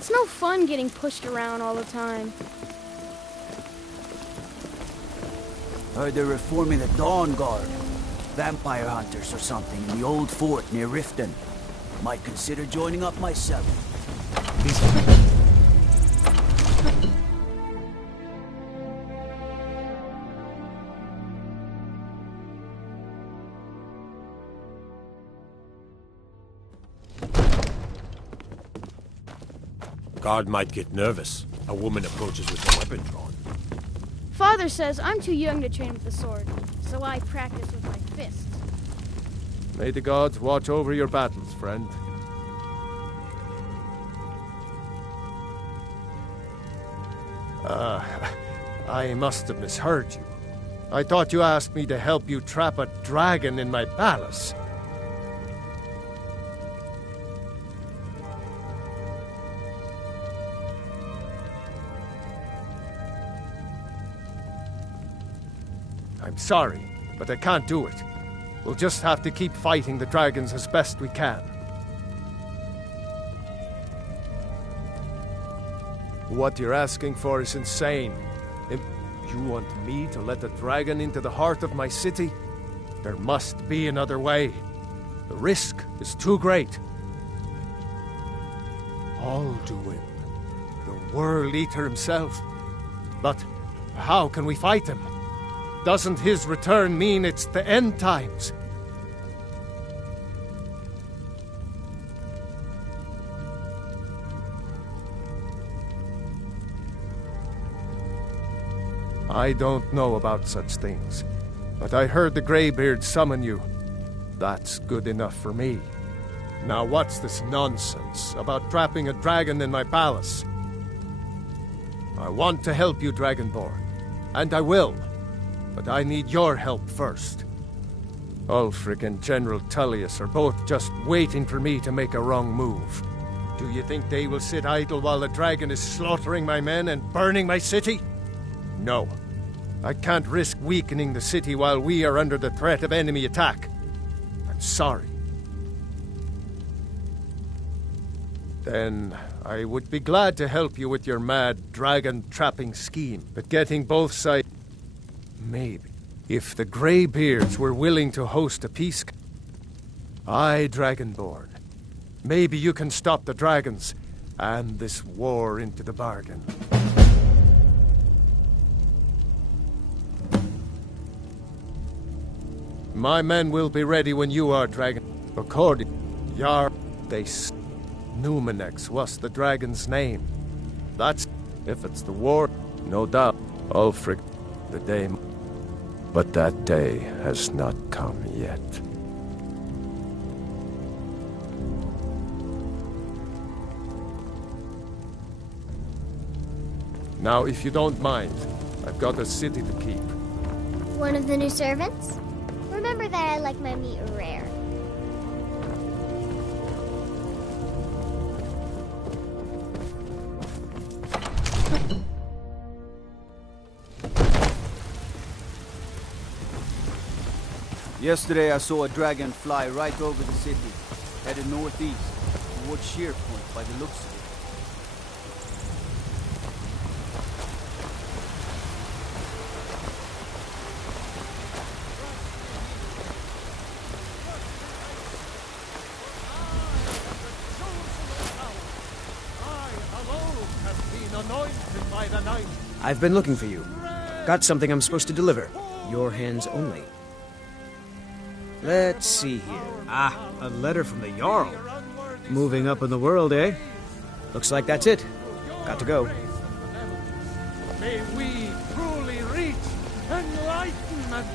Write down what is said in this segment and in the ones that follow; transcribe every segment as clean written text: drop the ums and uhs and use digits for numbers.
It's no fun getting pushed around all the time. Heard they're reforming the Dawn Guard. Vampire hunters or something in the old fort near Riften. Might consider joining up myself. Guard might get nervous. A woman approaches with a weapon drawn. Father says I'm too young to train with the sword, so I practice with my fists. May the gods watch over your battles, friend. I must have misheard you. I thought you asked me to help you trap a dragon in my palace. I'm sorry, but I can't do it. We'll just have to keep fighting the dragons as best we can. What you're asking for is insane. If you want me to let a dragon into the heart of my city, there must be another way. The risk is too great. Alduin, the World Eater himself. But how can we fight him? Doesn't his return mean it's the end times? I don't know about such things, but I heard the Greybeard summon you. That's good enough for me. Now what's this nonsense about trapping a dragon in my palace? I want to help you, Dragonborn, and I will. But I need your help first. Ulfric and General Tullius are both just waiting for me to make a wrong move. Do you think they will sit idle while the dragon is slaughtering my men and burning my city? No. I can't risk weakening the city while we are under the threat of enemy attack. I'm sorry. Then I would be glad to help you with your mad dragon-trapping scheme, but getting both sides... Maybe. If the Greybeards were willing to host a peace... Aye, Dragonborn. Maybe you can stop the dragons, and this war into the bargain. My men will be ready when you are, Dragon. According... Yar... They... Numenex was the dragon's name. That's... If it's the war, no doubt. Ulfric, the day... But that day has not come yet. Now, if you don't mind, I've got a city to keep. One of the new servants? Remember that I like my meat rare. Yesterday I saw a dragon fly right over the city, headed northeast, towards Sheerpoint by the looks of it. I've been looking for you. Got something I'm supposed to deliver. Your hands only. Let's see here. Ah, a letter from the Jarl. Moving up in the world, eh? Looks like that's it. Got to go. May we truly reach enlightenment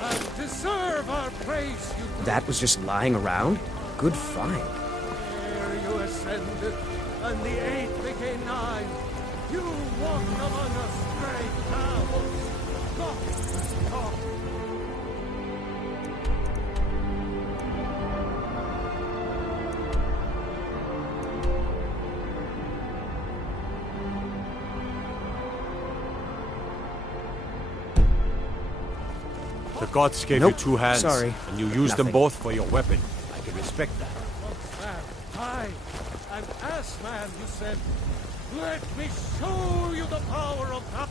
and deserve our praise. That was just lying around? Good find. There you ascended, and the 8 became 9. You walked among us, great powers. Talk. The gods gave you 2 hands, sorry. and you used them both for your weapon. I can respect that. Aye, An ass man, you said. Let me show you the power of God.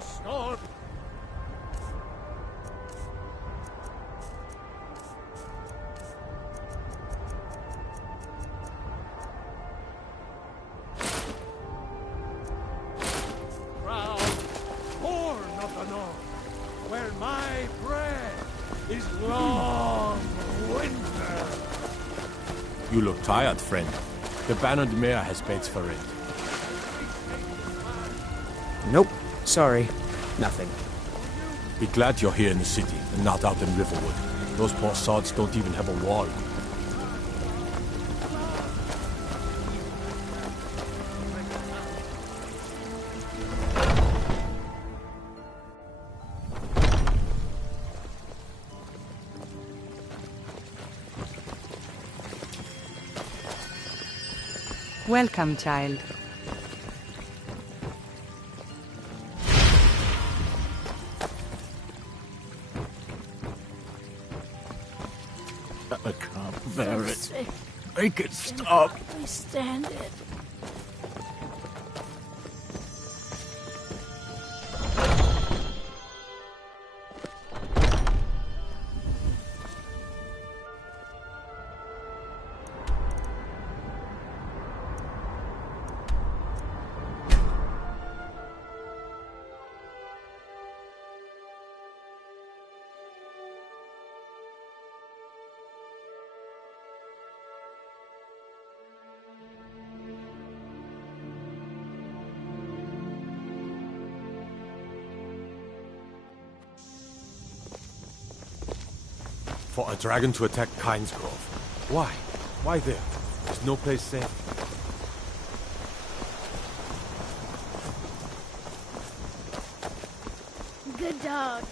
Storm. Proud horn of the north, where my bread is long winter. You look tired, friend. The bannered mare has beds for it. Nope. Sorry. Nothing. Be glad you're here in the city and not out in Riverwood. Those poor sods don't even have a wall. Welcome, child. I can't bear it. Make it stop. We stand it. For a dragon to attack Kyne's Grove. Why? Why there? There's no place safe. Good dog.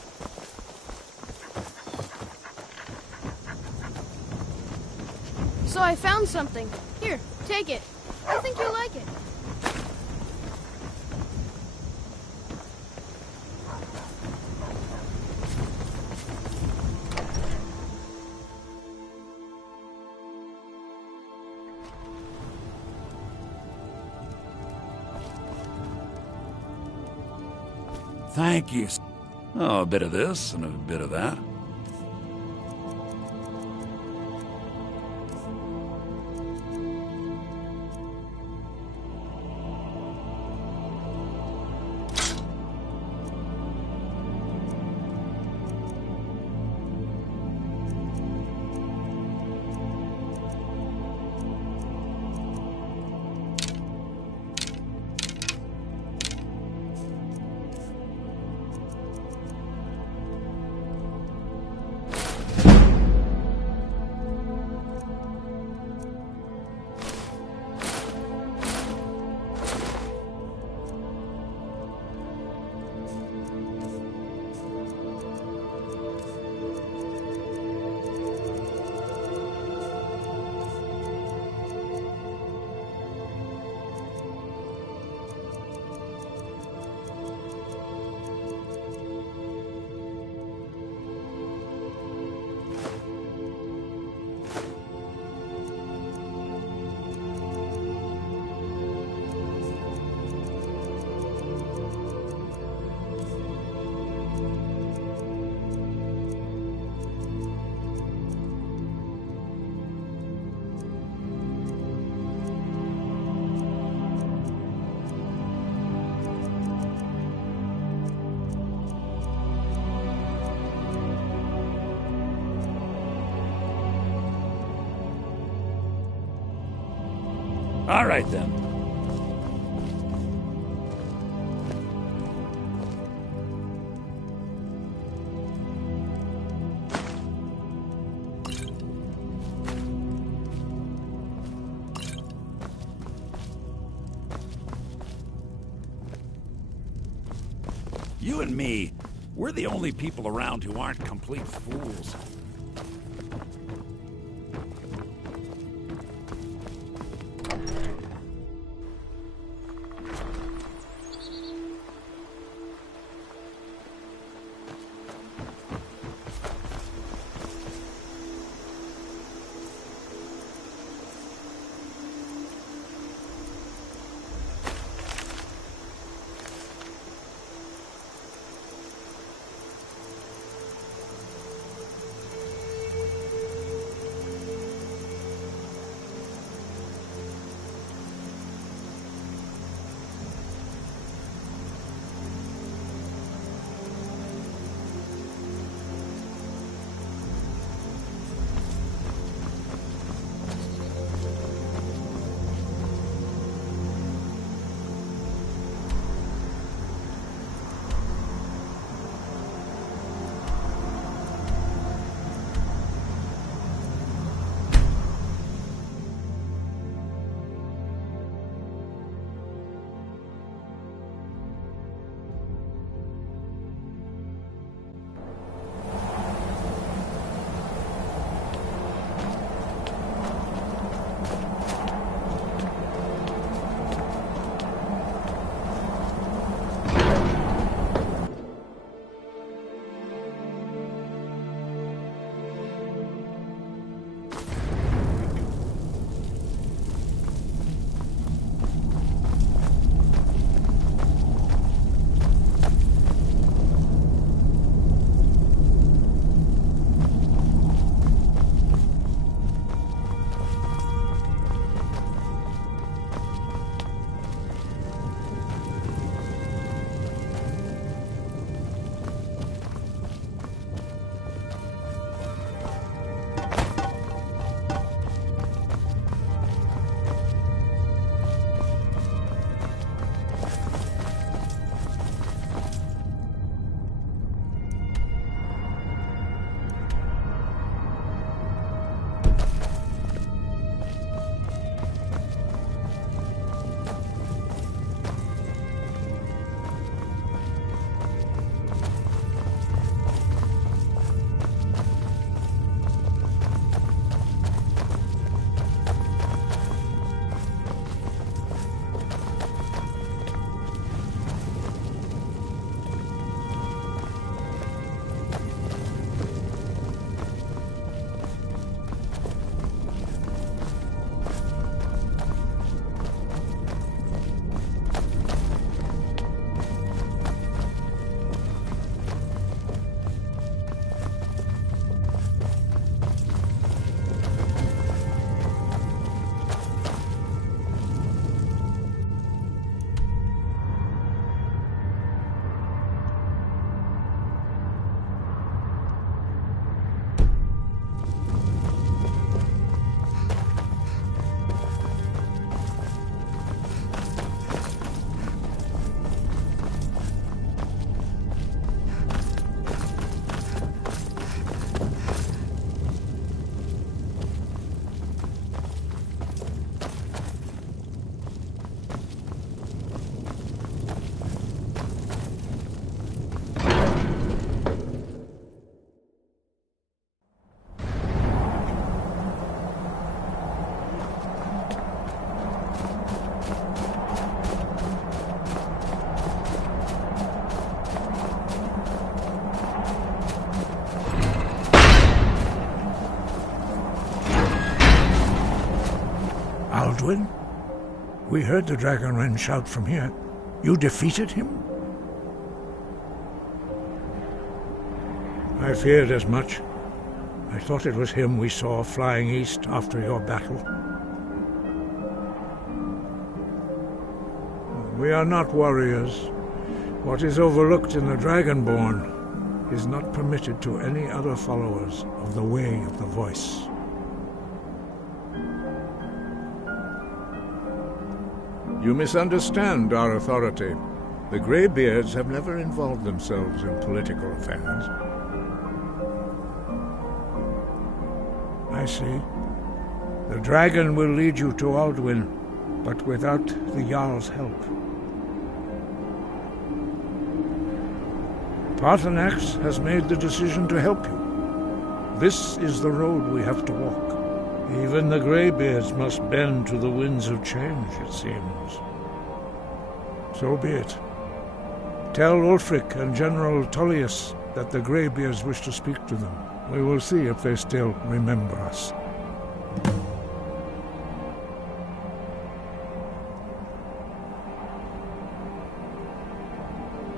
So I found something. Here, take it. I think you'll like it. Thank you. Oh, a bit of this and a bit of that. All right, then. You and me, we're the only people around who aren't complete fools. Alduin? We heard the Dragonren shout from here. You defeated him? I feared as much. I thought it was him we saw flying east after your battle. We are not warriors. What is overlooked in the Dragonborn is not permitted to any other followers of the Way of the Voice. You misunderstand our authority. The Greybeards have never involved themselves in political affairs. I see. The dragon will lead you to Alduin, but without the Jarl's help. Paarthurnax has made the decision to help you. This is the road we have to walk. Even the Greybeards must bend to the winds of change, it seems. So be it. Tell Ulfric and General Tullius that the Greybeards wish to speak to them. We will see if they still remember us.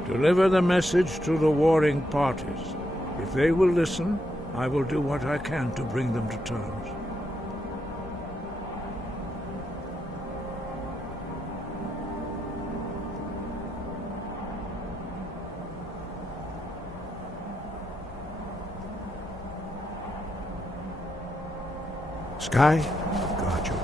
Deliver the message to the warring parties. If they will listen, I will do what I can to bring them to terms. Sky, guard you.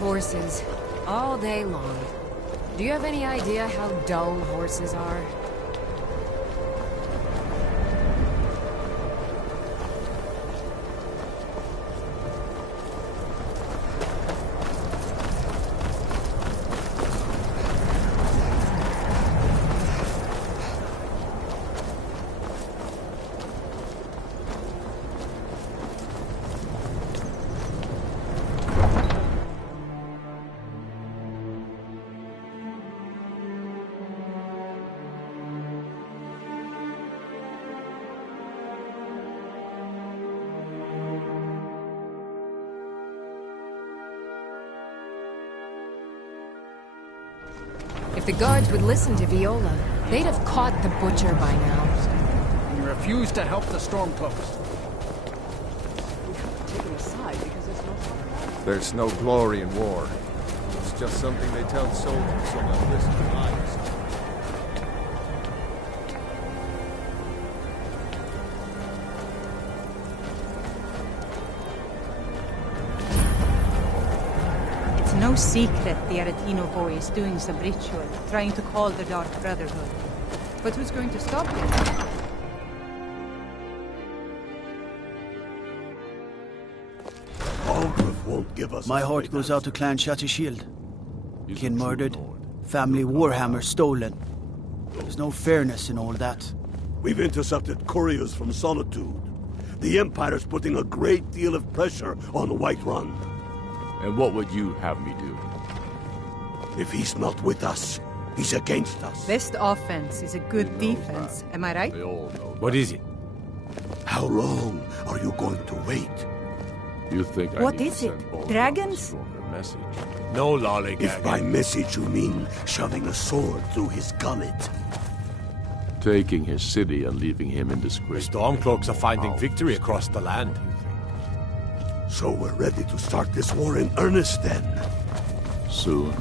Horses. All day long. Do you have any idea how dull horses are? If the guards would listen to Viola, they'd have caught the butcher by now. You refuse to help the Stormcloaks. We have to take him aside because there's no... There's no glory in war. It's just something they tell soldiers so they'll listen to lies. No secret the Aretino boy is doing some ritual, trying to call the Dark Brotherhood. But who's going to stop him? Won't give us My heart goes out to Clan Shattershield. Kin murdered, family warhammer stolen. There's no fairness in all that. We've intercepted couriers from Solitude. The Empire's putting a great deal of pressure on Whiterun. And what would you have me do? If he's not with us, he's against us. Best offense is a good defense, am I right? They all know. What is it? How long are you going to wait? You think What I need is to it? send Baldur Dragons? a stronger message? No lollygagging. If by message you mean shoving a sword through his gullet. Taking his city and leaving him in disgrace. Stormcloaks are finding victory across the land. So we're ready to start this war in earnest then? Soon.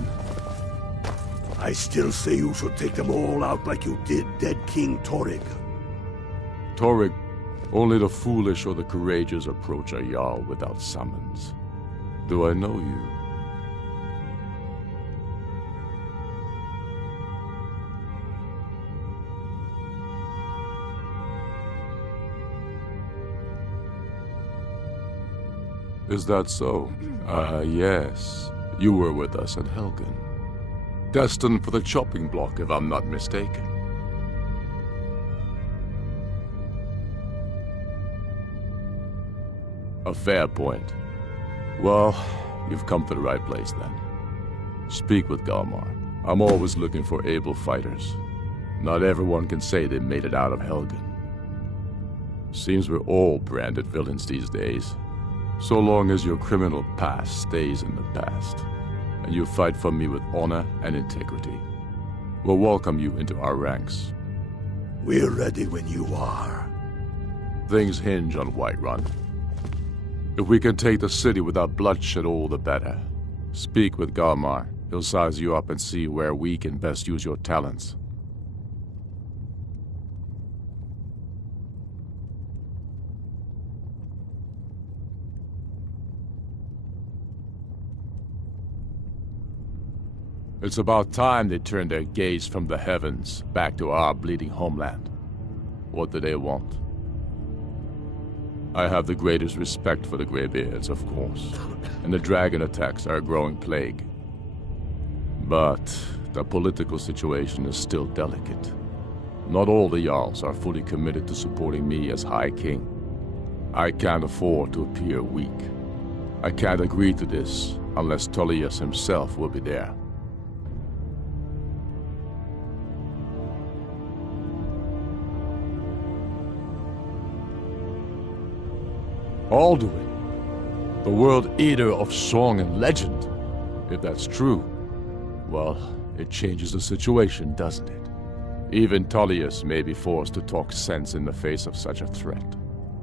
I still say you should take them all out like you did dead King Torrig. Torrig, only the foolish or the courageous approach a Jarl without summons. Do I know you? Is that so? Yes. You were with us at Helgen. Destined for the chopping block, if I'm not mistaken. A fair point. Well, you've come to the right place then. Speak with Galmar. I'm always looking for able fighters. Not everyone can say they made it out of Helgen. Seems we're all branded villains these days. So long as your criminal past stays in the past, and you fight for me with honor and integrity, we'll welcome you into our ranks. We're ready when you are. Things hinge on Whiterun. If we can take the city without bloodshed, all the better. Speak with Galmar. He'll size you up and see where we can best use your talents. It's about time they turned their gaze from the heavens back to our bleeding homeland. What do they want? I have the greatest respect for the Greybeards, of course, and the dragon attacks are a growing plague. But the political situation is still delicate. Not all the Jarls are fully committed to supporting me as High King. I can't afford to appear weak. I can't agree to this unless Tullius himself will be there. Alduin, the world eater of song and legend. If that's true, well, it changes the situation, doesn't it? Even Tullius may be forced to talk sense in the face of such a threat.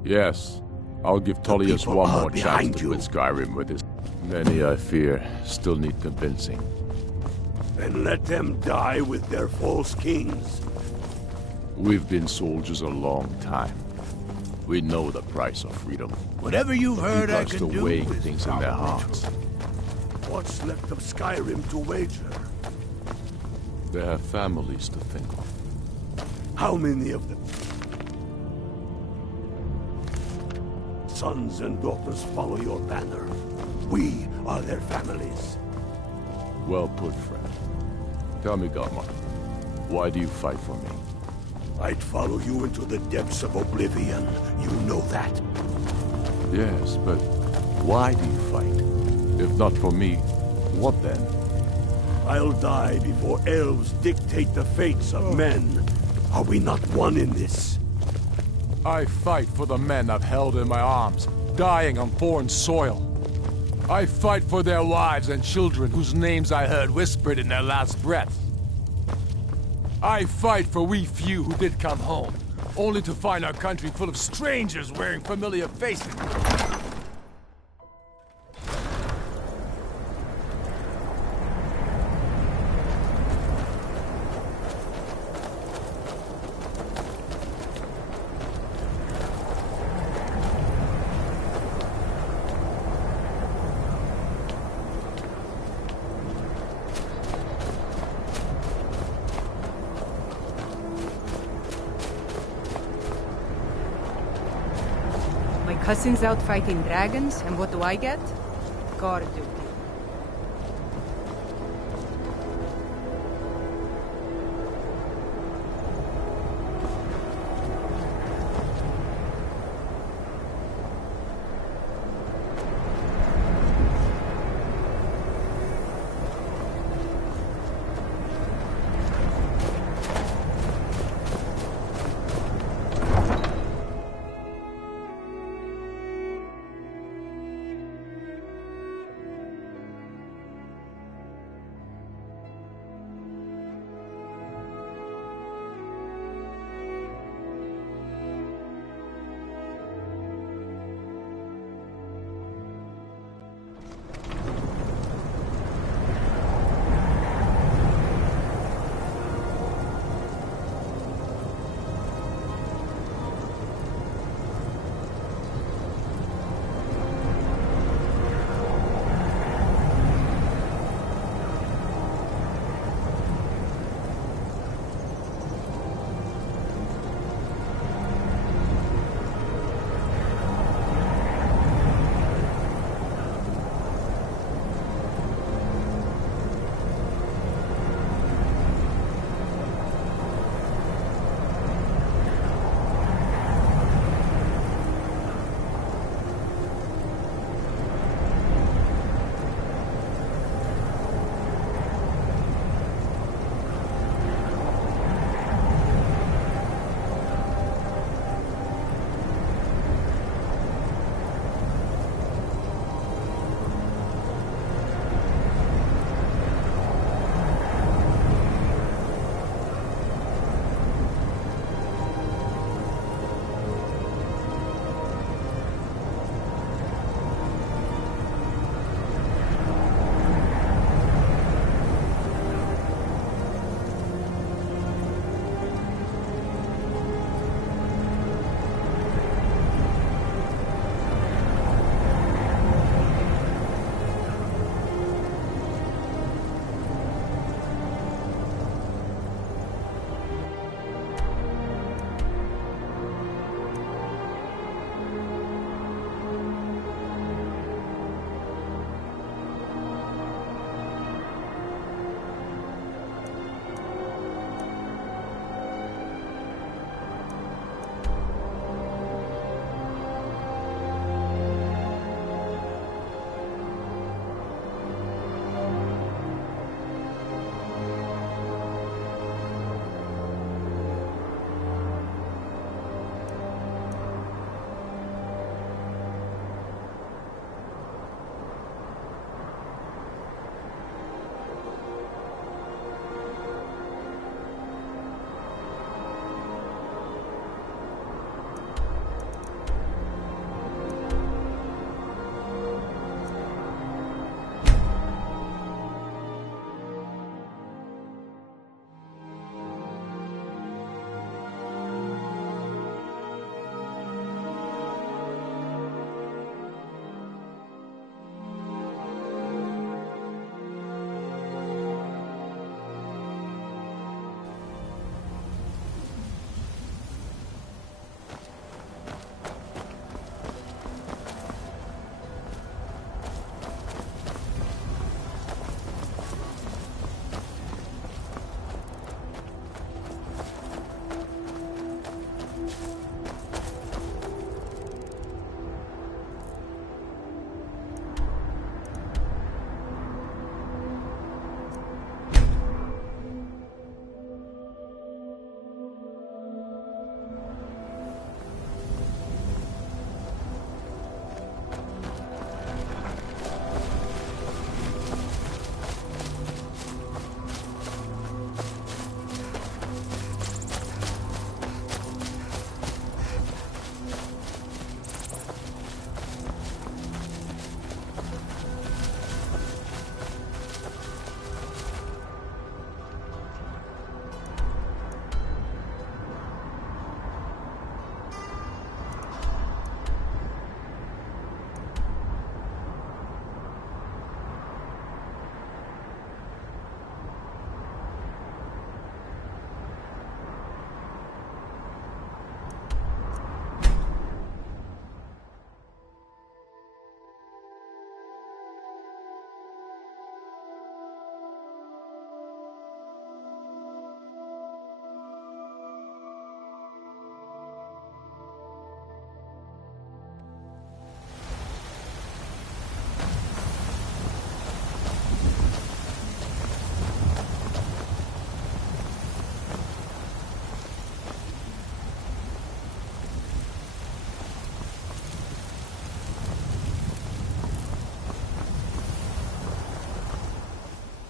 Yes, I'll give Tullius one more chance to quit Skyrim with his... Many, I fear, still need convincing. Then let them die with their false kings. We've been soldiers a long time. We know the price of freedom. Whatever you've heard, I can do. Weighing things in their hearts. What's left of Skyrim to wager? They have families to think of. How many of them? Sons and daughters follow your banner. We are their families. Well put, friend. Tell me, Galmar, why do you fight for me? I'd follow you into the depths of oblivion. You know that. Yes, but why do you fight? If not for me, what then? I'll die before elves dictate the fates of men. Are we not one in this? I fight for the men I've held in my arms, dying on foreign soil. I fight for their wives and children whose names I heard whispered in their last breath. I fight for we few who did come home, only to find our country full of strangers wearing familiar faces. Cousins out fighting dragons, and what do I get? Guard duty.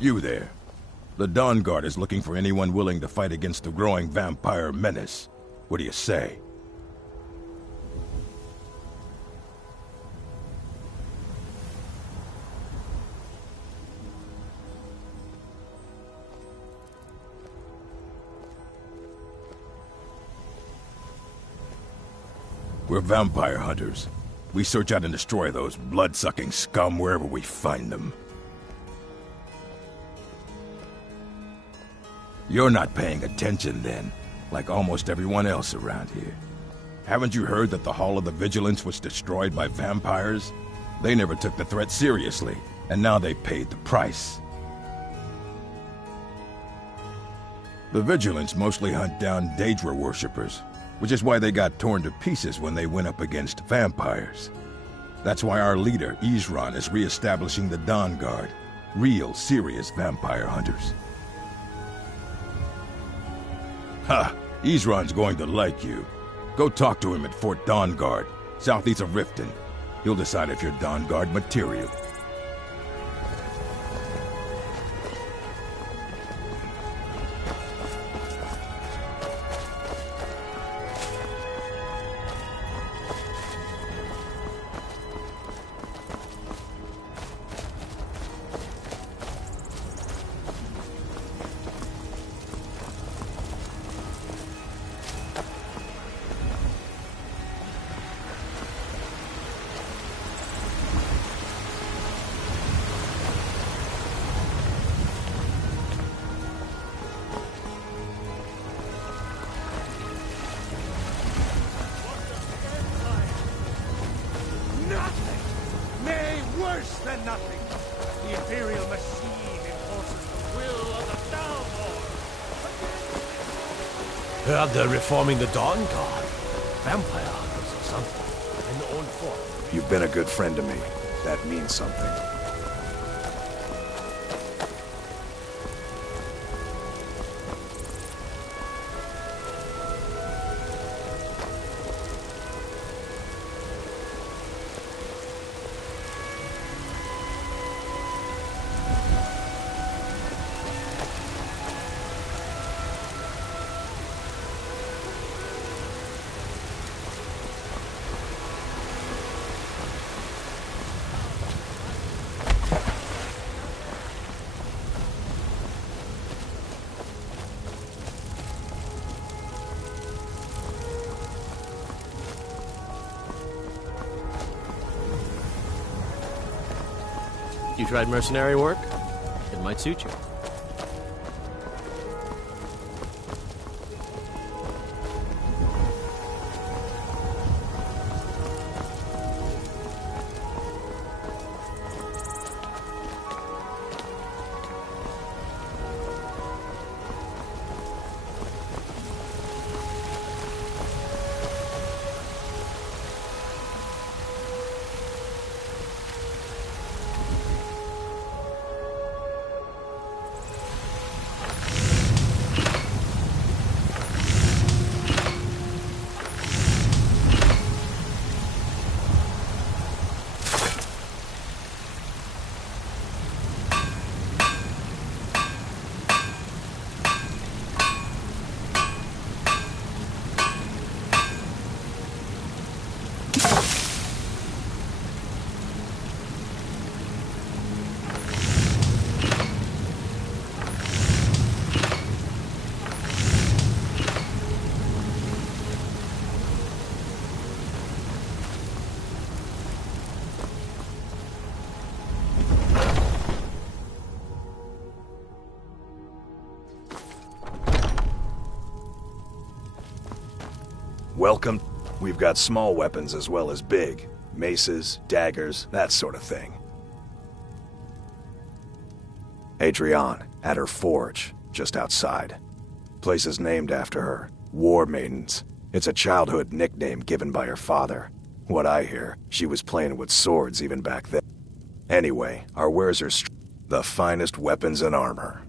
You there. The Dawn Guard is looking for anyone willing to fight against the growing vampire menace. What do you say? We're vampire hunters. We search out and destroy those blood-sucking scum wherever we find them. You're not paying attention then, like almost everyone else around here. Haven't you heard that the Hall of the Vigilance was destroyed by vampires? They never took the threat seriously, and now they paid the price. The Vigilance mostly hunt down Daedra worshippers, which is why they got torn to pieces when they went up against vampires. That's why our leader, Isran, is re-establishing the Dawn Guard. Real, serious vampire hunters. Ha! Isran's going to like you. Go talk to him at Fort Dawn Guard, southeast of Riften. He'll decide if you're Dawn Guard material. Heard they're reforming the Dawn Guard. Vampire hunters or something. In the old fort. You've been a good friend to me. That means something. You tried mercenary work? It might suit you. Welcome. We've got small weapons as well as big. Maces, daggers, that sort of thing. Adrienne, at her forge, just outside. Place is named after her. War Maidens. It's a childhood nickname given by her father. What I hear, she was playing with swords even back then. Anyway, our wares are the finest weapons and armor.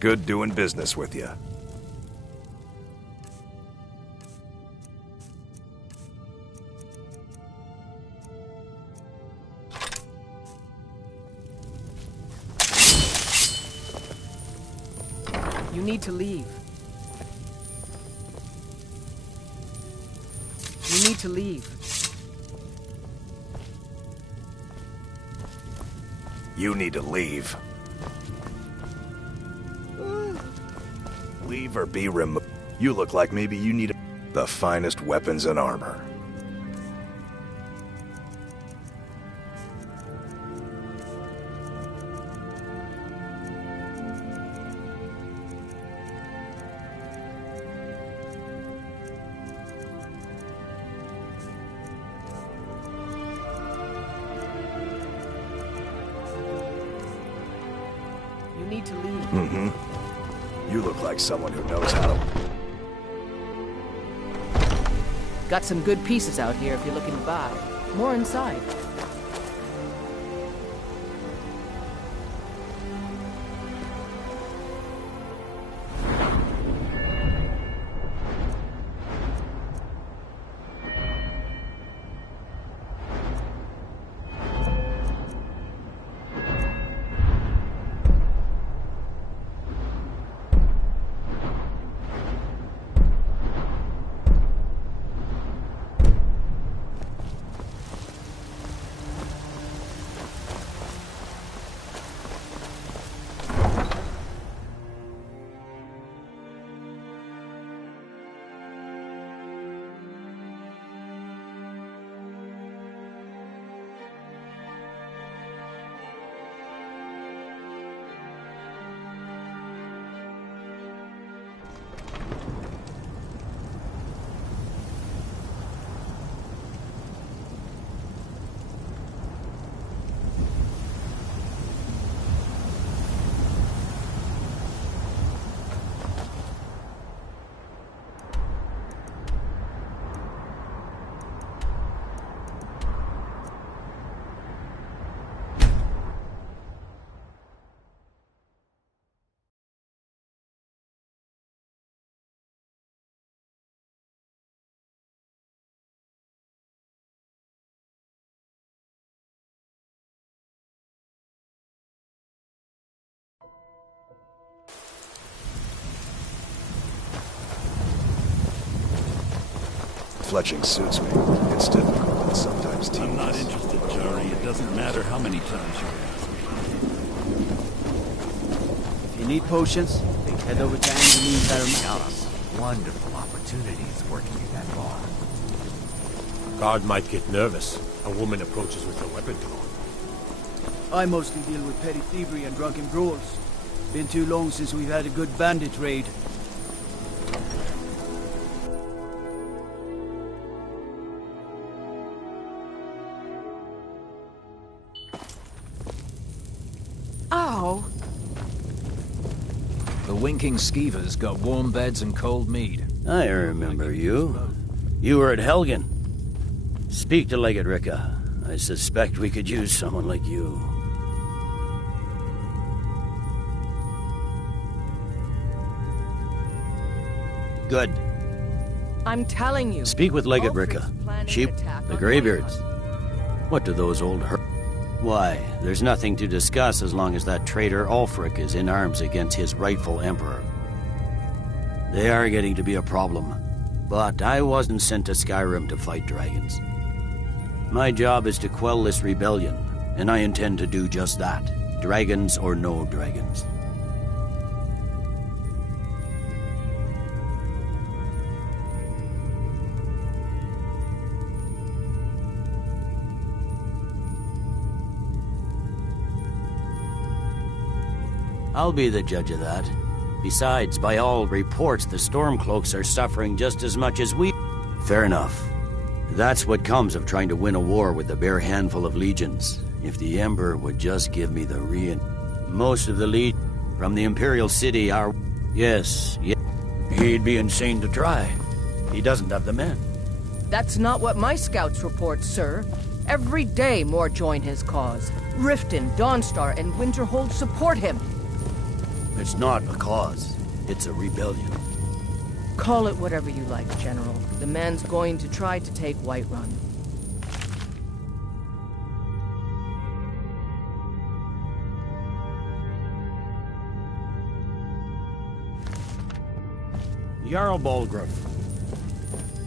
Good doing business with you. You need to leave. You need to leave. You need to leave. Leave or be removed. You look like maybe you need the finest weapons and armor. You need to leave. Mm-hmm. You look like someone who knows how to... Got some good pieces out here if you're looking to buy. More inside. Fletching suits me. It's difficult and sometimes tedious. I'm not interested, Jory. It doesn't matter how many times you ask me. If you need potions, then head over to Angeline's Aromatics. Wonderful opportunities working in that bar. Guard might get nervous. A woman approaches with a weapon drawn. I mostly deal with petty thievery and drunken brawls. Been too long since we've had a good bandit raid. Ow! The winking skeevers got warm beds and cold mead. I remember you. You were at Helgen. Speak to Legate Ricka. I suspect we could use someone like you. Good. I'm telling you. Speak with Legate Ricka. Sheep, the Greybeards. What do those old Why, there's nothing to discuss as long as that traitor Ulfric is in arms against his rightful emperor. They are getting to be a problem. But I wasn't sent to Skyrim to fight dragons. My job is to quell this rebellion, and I intend to do just that. Dragons or no dragons. I'll be the judge of that. Besides, by all reports, the Stormcloaks are suffering just as much as we... Fair enough. That's what comes of trying to win a war with a bare handful of legions. If the Emperor would just give me the Most of the legion from the Imperial City are... Yes. He'd be insane to try. He doesn't have the men. That's not what my scouts report, sir. Every day more join his cause. Riften, Dawnstar, and Winterhold support him. It's not a cause. It's a rebellion. Call it whatever you like, General. The man's going to try to take Whiterun. Jarl Balgruuf.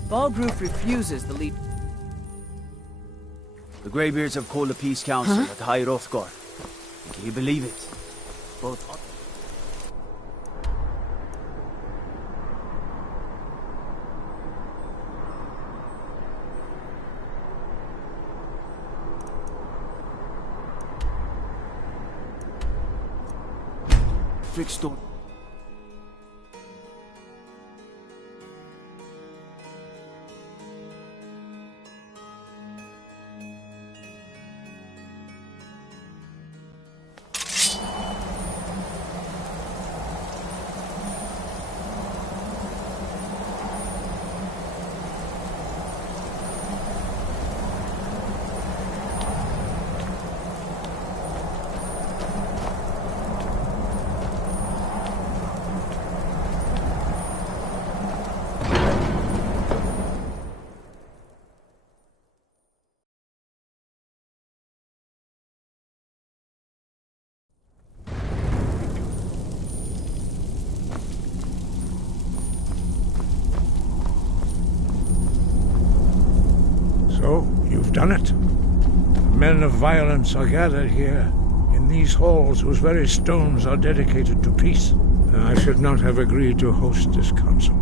Balgruuf refuses the lead. The Greybeards have called a peace council at High Hrothgar. Can you believe it? Both... Frickstone. So, you've done it. Men of violence are gathered here, in these halls whose very stones are dedicated to peace. I should not have agreed to host this council.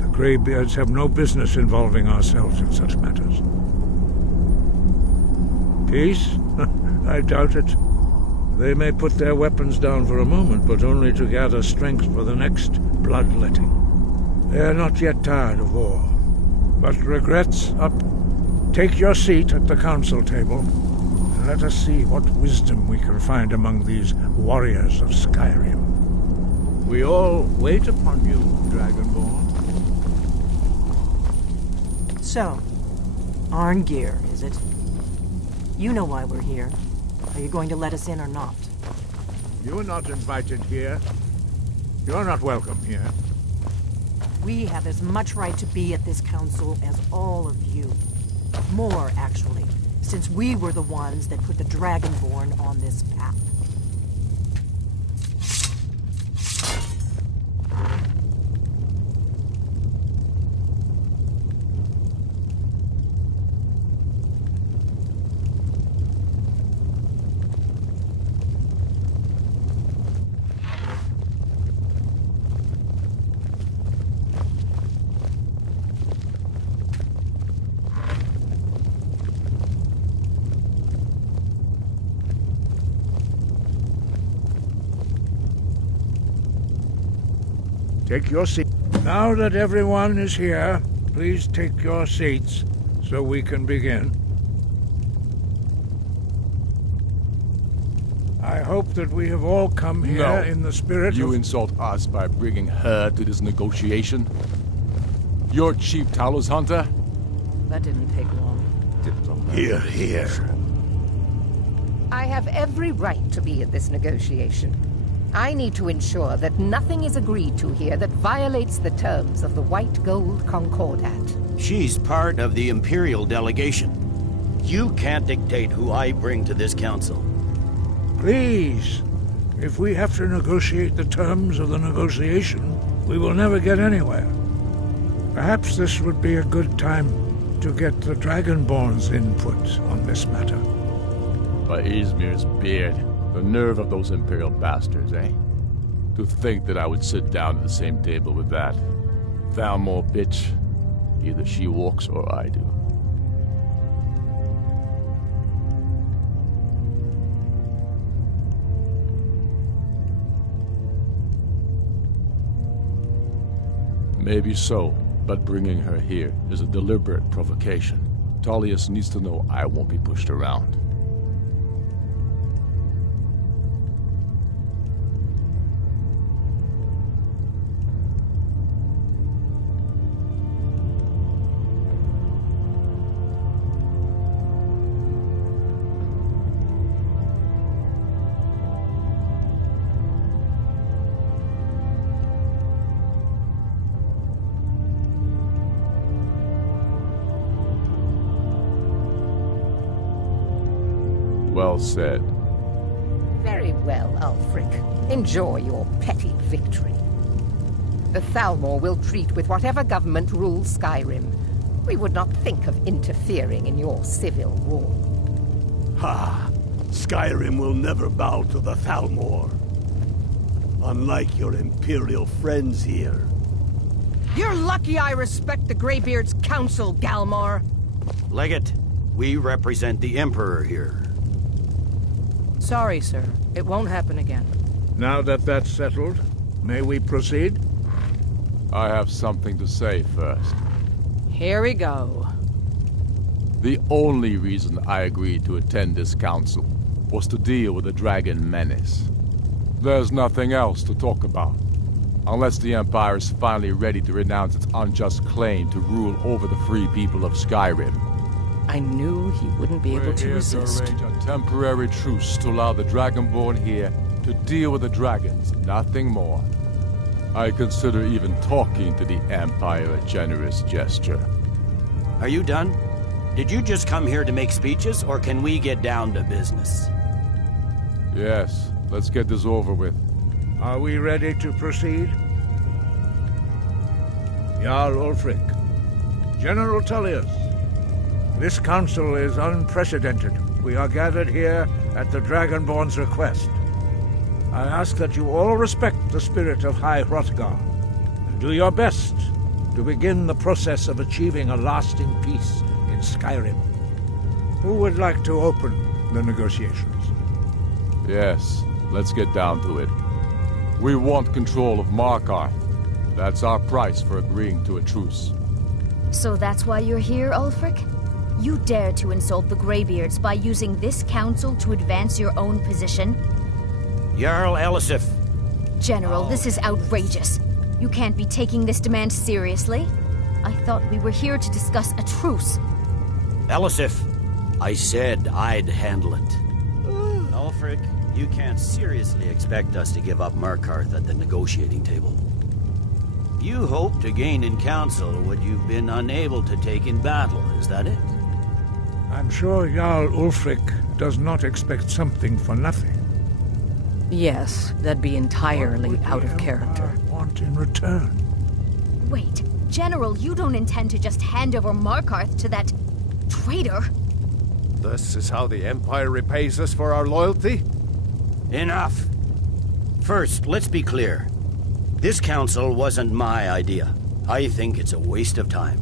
The Greybeards have no business involving ourselves in such matters. Peace? I doubt it. They may put their weapons down for a moment, but only to gather strength for the next bloodletting. They are not yet tired of war. But regrets up. Take your seat at the council table, and let us see what wisdom we can find among these warriors of Skyrim. We all wait upon you, Dragonborn. So, Arngeir, is it? You know why we're here. Are you going to let us in or not? You're not invited here. You're not welcome here. We have as much right to be at this council as all of you. More, actually, since we were the ones that put the Dragonborn on this path. Take your seat. Now that everyone is here, please take your seats so we can begin. I hope that we have all come here in the spirit You insult us by bringing her to this negotiation? You're Chief Talos Hunter? That didn't take long. Here, here. I have every right to be at this negotiation. I need to ensure that nothing is agreed to here that violates the terms of the White Gold Concordat. She's part of the Imperial delegation. You can't dictate who I bring to this council. Please, if we have to negotiate the terms of the negotiation, we will never get anywhere. Perhaps this would be a good time to get the Dragonborn's input on this matter. By Izmir's beard. The nerve of those Imperial bastards, eh? To think that I would sit down at the same table with that. Thalmor bitch. Either she walks or I do. Maybe so, but bringing her here is a deliberate provocation. Tullius needs to know I won't be pushed around. Well said. Very well, Ulfric. Enjoy your petty victory. The Thalmor will treat with whatever government rules Skyrim. We would not think of interfering in your civil war. Ha! Skyrim will never bow to the Thalmor. Unlike your Imperial friends here. You're lucky I respect the Greybeard's counsel, Galmar. Legate, we represent the Emperor here. Sorry, sir. It won't happen again. Now that that's settled, may we proceed? I have something to say first. Here we go. The only reason I agreed to attend this council was to deal with the dragon menace. There's nothing else to talk about. Unless the Empire is finally ready to renounce its unjust claim to rule over the free people of Skyrim. I knew he wouldn't be able to resist. We're here to arrange a temporary truce to allow the Dragonborn here to deal with the dragons, nothing more. I consider even talking to the Empire a generous gesture. Are you done? Did you just come here to make speeches, or can we get down to business? Yes, let's get this over with. Are we ready to proceed? Jarl Ulfric, General Tullius, this council is unprecedented. We are gathered here at the Dragonborn's request. I ask that you all respect the spirit of High Hrothgar, and do your best to begin the process of achieving a lasting peace in Skyrim. Who would like to open the negotiations? Yes, let's get down to it. We want control of Markarth. That's our price for agreeing to a truce. So that's why you're here, Ulfric? You dare to insult the Greybeards by using this council to advance your own position? Jarl Elisif. General, this is outrageous. You can't be taking this demand seriously. I thought we were here to discuss a truce. Elisif, I said I'd handle it. Ulfric, you can't seriously expect us to give up Markarth at the negotiating table. You hope to gain in council what you've been unable to take in battle, is that it? I'm sure Jarl Ulfric does not expect something for nothing. Yes, that'd be entirely out of character. Want in return? Wait, General, you don't intend to just hand over Markarth to that traitor? This is how the Empire repays us for our loyalty? Enough! First, let's be clear. This council wasn't my idea. I think it's a waste of time.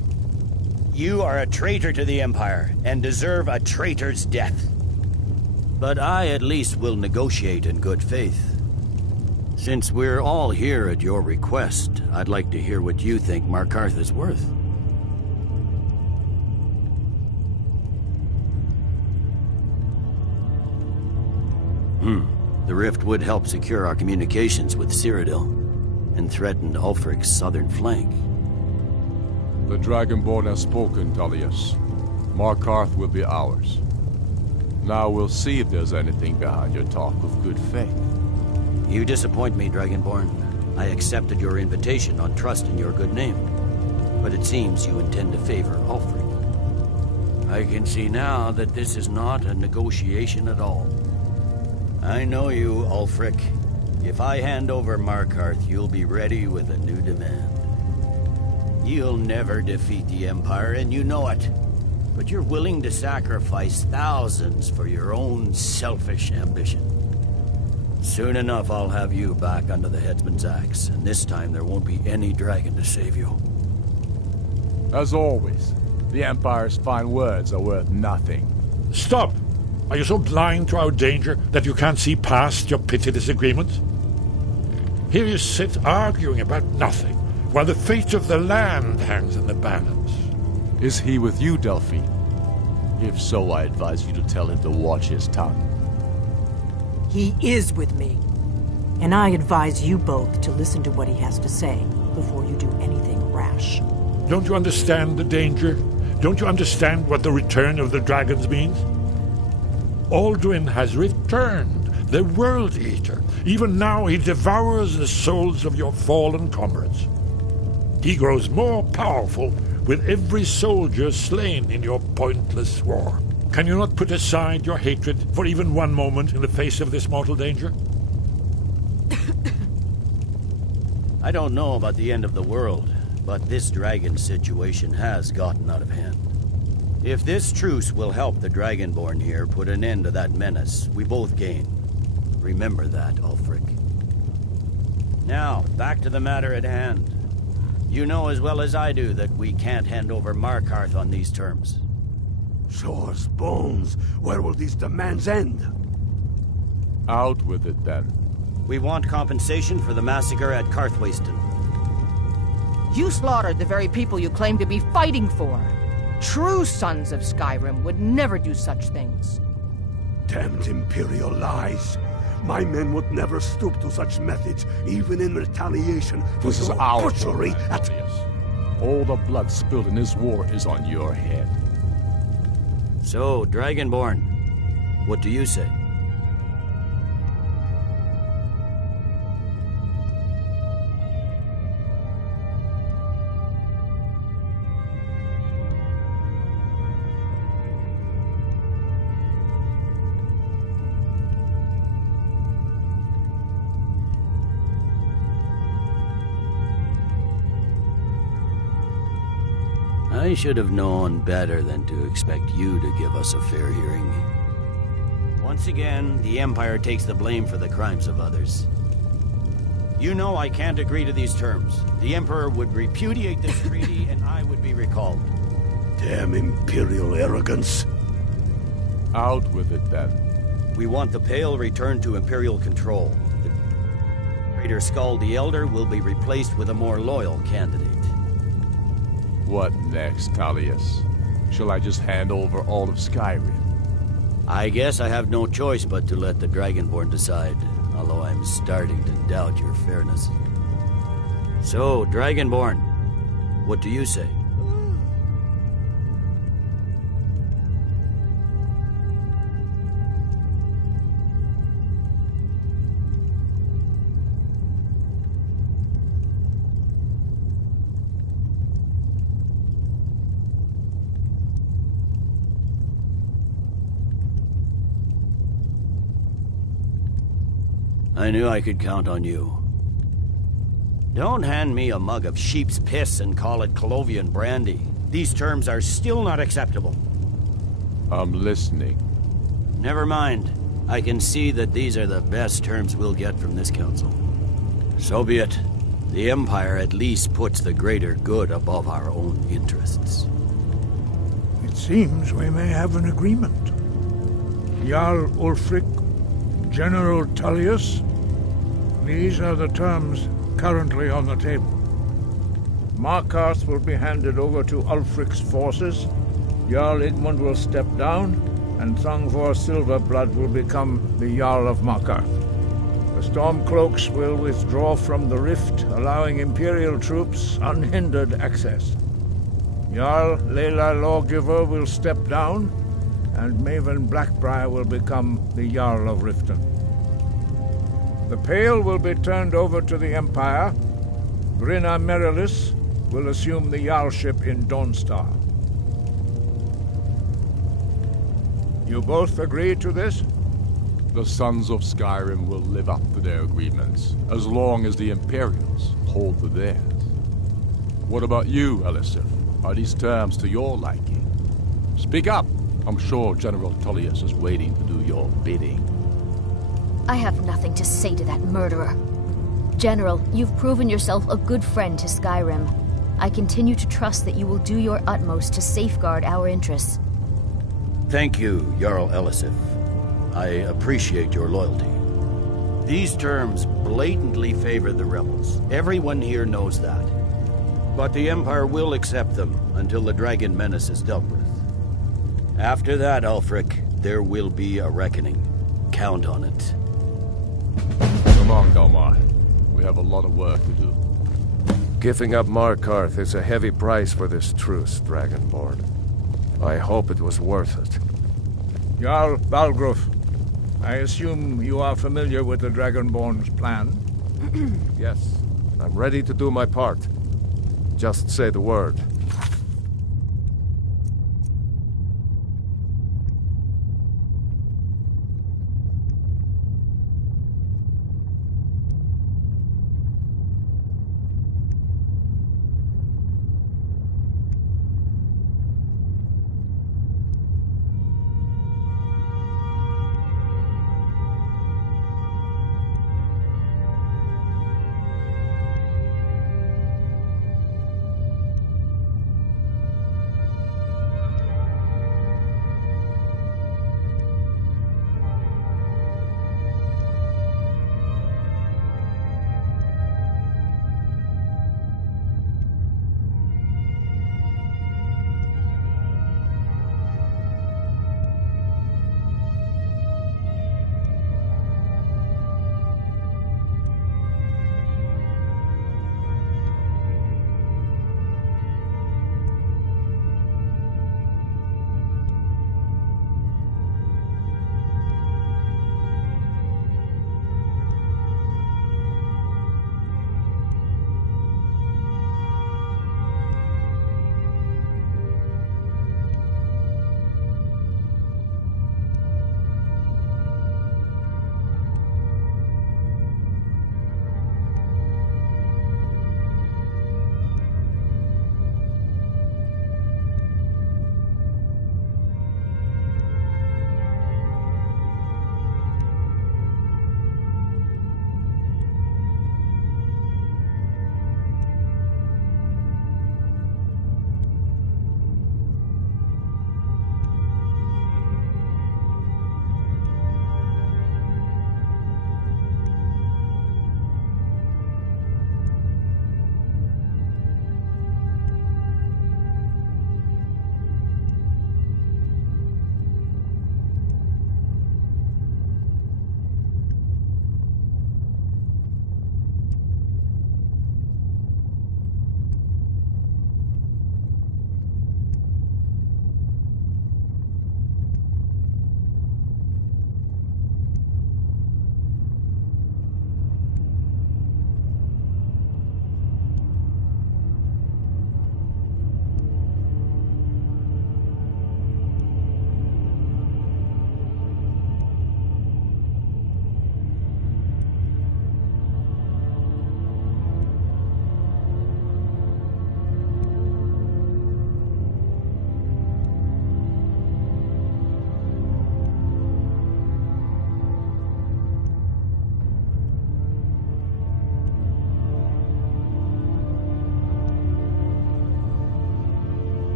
You are a traitor to the Empire, and deserve a traitor's death. But I at least will negotiate in good faith. Since we're all here at your request, I'd like to hear what you think Markarth is worth. The rift would help secure our communications with Cyrodiil, and threatened Ulfric's southern flank. The Dragonborn has spoken, Tullius. Markarth will be ours. Now we'll see if there's anything behind your talk of good faith. You disappoint me, Dragonborn. I accepted your invitation on trust in your good name. But it seems you intend to favor Ulfric. I can see now that this is not a negotiation at all. I know you, Ulfric. If I hand over Markarth, you'll be ready with a new demand. You'll never defeat the Empire, and you know it. But you're willing to sacrifice thousands for your own selfish ambition. Soon enough, I'll have you back under the headsman's axe, and this time there won't be any dragon to save you. As always, the Empire's fine words are worth nothing. Stop! Are you so blind to our danger that you can't see past your petty disagreements? Here you sit arguing about nothing, while the fate of the land hangs in the balance. Is he with you, Delphine? If so, I advise you to tell him to watch his tongue. He is with me. And I advise you both to listen to what he has to say before you do anything rash. Don't you understand the danger? Don't you understand what the return of the dragons means? Alduin has returned, the World Eater. Even now he devours the souls of your fallen comrades. He grows more powerful with every soldier slain in your pointless war. Can you not put aside your hatred for even one moment in the face of this mortal danger? I don't know about the end of the world, but this dragon situation has gotten out of hand. If this truce will help the Dragonborn here put an end to that menace, we both gain. Remember that, Ulfric. Now, back to the matter at hand. You know as well as I do that we can't hand over Markarth on these terms. Show us bones. Where will these demands end? Out with it, then. We want compensation for the massacre at Karthwasten. You slaughtered the very people you claim to be fighting for. True sons of Skyrim would never do such things. Damned Imperial lies. My men would never stoop to such methods, even in retaliation for This is your our butchery at... All the blood spilled in this war is on your head. So, Dragonborn, what do you say? I should have known better than to expect you to give us a fair hearing. Once again, the Empire takes the blame for the crimes of others. You know I can't agree to these terms. The Emperor would repudiate this treaty and I would be recalled. Damn Imperial arrogance. Out with it, then. We want the Pale returned to Imperial control. The traitor Skald the Elder will be replaced with a more loyal candidate. What next, Tullius? Shall I just hand over all of Skyrim? I guess I have no choice but to let the Dragonborn decide, although I'm starting to doubt your fairness. So, Dragonborn, what do you say? I knew I could count on you. Don't hand me a mug of sheep's piss and call it Colovian brandy. These terms are still not acceptable. I'm listening. Never mind. I can see that these are the best terms we'll get from this council. So be it. The Empire at least puts the greater good above our own interests. It seems we may have an agreement. Jarl Ulfric, General Tullius, these are the terms currently on the table. Markarth will be handed over to Ulfric's forces, Jarl Igmund will step down, and Thongvor Silverblood will become the Jarl of Markarth. The Stormcloaks will withdraw from the rift, allowing Imperial troops unhindered access. Jarl Leila Lawgiver will step down, and Maven Blackbriar will become the Jarl of Riften. The Pale will be turned over to the Empire. Grinna Merilis will assume the Jarlship in Dawnstar. You both agree to this? The Sons of Skyrim will live up to their agreements, as long as the Imperials hold to theirs. What about you, Elisif? Are these terms to your liking? Speak up! I'm sure General Tullius is waiting to do your bidding. I have nothing to say to that murderer. General, you've proven yourself a good friend to Skyrim. I continue to trust that you will do your utmost to safeguard our interests. Thank you, Jarl Elisif. I appreciate your loyalty. These terms blatantly favor the rebels. Everyone here knows that. But the Empire will accept them until the dragon menace is dealt with. After that, Ulfric, there will be a reckoning. Count on it. Come on, Galmar. We have a lot of work to do. Giving up Markarth is a heavy price for this truce, Dragonborn. I hope it was worth it. Jarl Balgruf, I assume you are familiar with the Dragonborn's plan? Yes, I'm ready to do my part. Just say the word.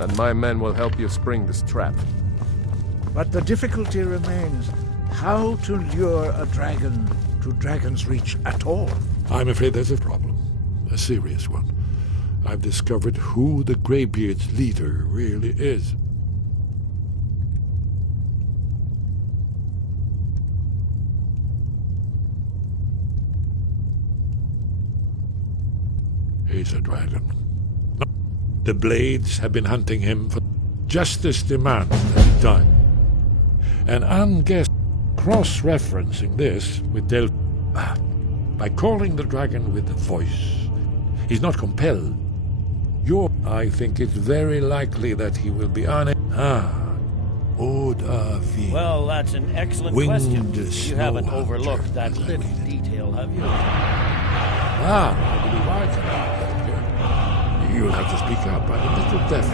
and my men will help you spring this trap. But the difficulty remains how to lure a dragon to Dragon's Reach at all. I'm afraid there's a problem. A serious one. I've discovered who the Greybeard's leader really is. He's a dragon. The Blades have been hunting him for justice demands that he die. And I'm cross-referencing this with by calling the dragon with the voice. He's not compelled. I think it's very likely that he will be on it. Odavi. Well, that's an excellent question. You haven't overlooked that little detail, have you? I believe I can help here. You'll have to speak up. I'm a little deaf.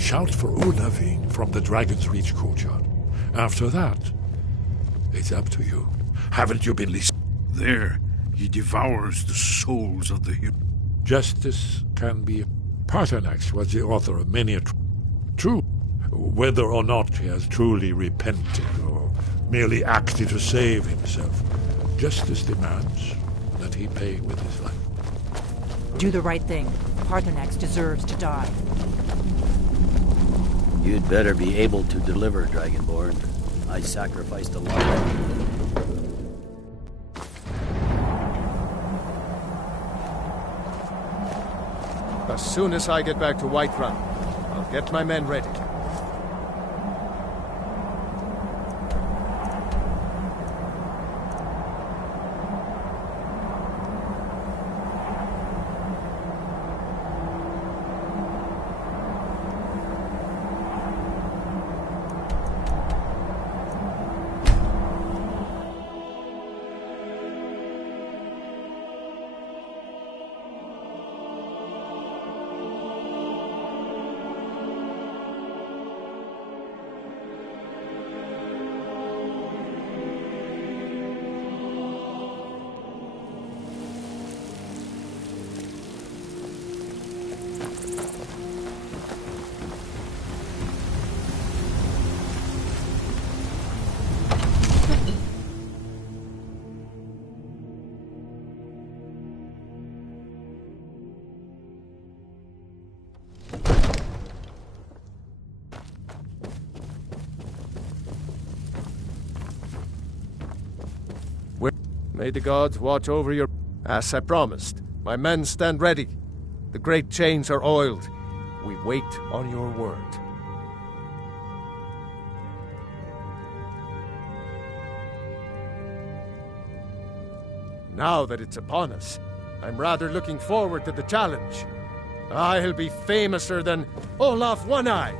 Shout for Odavi from the Dragon's Reach courtyard. After that, it's up to you. Haven't you been listening? There, he devours the souls of the human. Justice can be. Paternax was the author of many a true. Whether or not he has truly repented or merely acted to save himself, justice demands that he pay with his life. Do the right thing. Paternax deserves to die. You'd better be able to deliver, Dragonborn. I sacrificed a lot. As soon as I get back to Whiterun, I'll get my men ready. May the gods watch over your... As I promised, my men stand ready. The great chains are oiled. We wait on your word. Now that it's upon us, I'm rather looking forward to the challenge. I'll be famouser than Olaf One-Eye.